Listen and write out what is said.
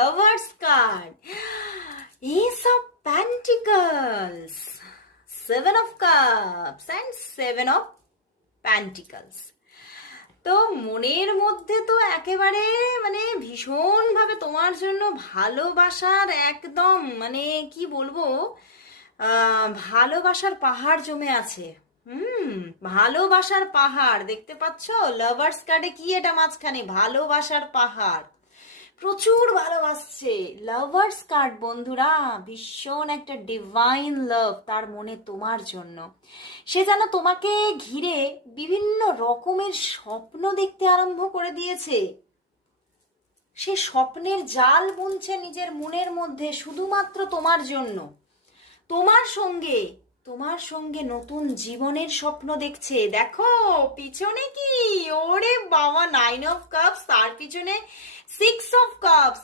Lovers card, Ace of Pentacles, Seven of Cups and Seven of Pentacles. তো মনের মধ্যে তো একেবারে ভীষণভাবে তোমার জন্য ভালোবাসার একদম কি বলবো, ভালোবাসার পাহাড় জমে আছে। ভালোবাসার পাহাড় দেখতে পাচ্ছ লাভার্স কার্ডে? কি এটা মাঝখানে ভালোবাসার পাহাড়, প্রচুর ভালোবাসছে। লাভার্স কার্ড বন্ধুরা, ভীষণ একটা ডিভাইন লাভ তার মনে তোমার জন্য। সে যেন তোমাকে ঘিরে বিভিন্ন রকমের স্বপ্ন দেখতে আরম্ভ করে দিয়েছে। সে স্বপ্নের জাল বুনছে নিজের মনের মধ্যে শুধুমাত্র তোমার জন্য। তোমার সঙ্গে নতুন জীবনের স্বপ্ন দেখছে। দেখো পিছনে কি, ওরে বাবা, 9 of Cups, তার পিছনে 6 of Cups।